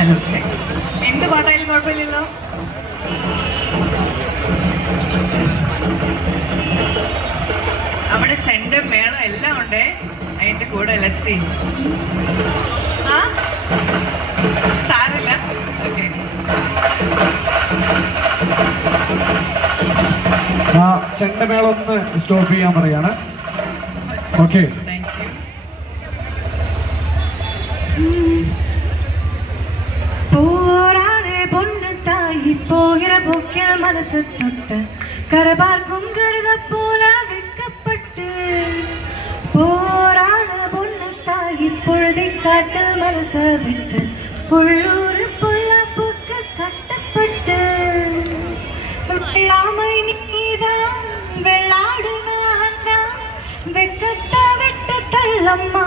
Hello check. എന്ത് പാട്ടായാലും കുഴപ്പമില്ലല്ലോ. അവിടെ ചെണ്ട മേളം എല്ലാം ഉണ്ട്. അതിന്റെ കൂടെ ലക്സി ആ സാരമില്ല. ഓക്കെ, ചെണ്ടമേളം ഒന്ന് സ്റ്റോപ്പ് ചെയ്യാൻ പറയാണ്. Okay, thank you. போராதே பொண்ணு தாயி போகிற போக்கில் மனசு தொட்டு கரபார்க்கும் கருத போல வைக்கப்பட்டு போராட பொண்ணு தாயி பொழுதை காட்டில் மனச விட்டு உள்ளூர் பொல்லாப்புக்கு கட்டப்பட்டு வெள்ளாமை நீதான் வெள்ளாடு நான் தான் வெக்கத்தை விட்டு தள்ளம்மா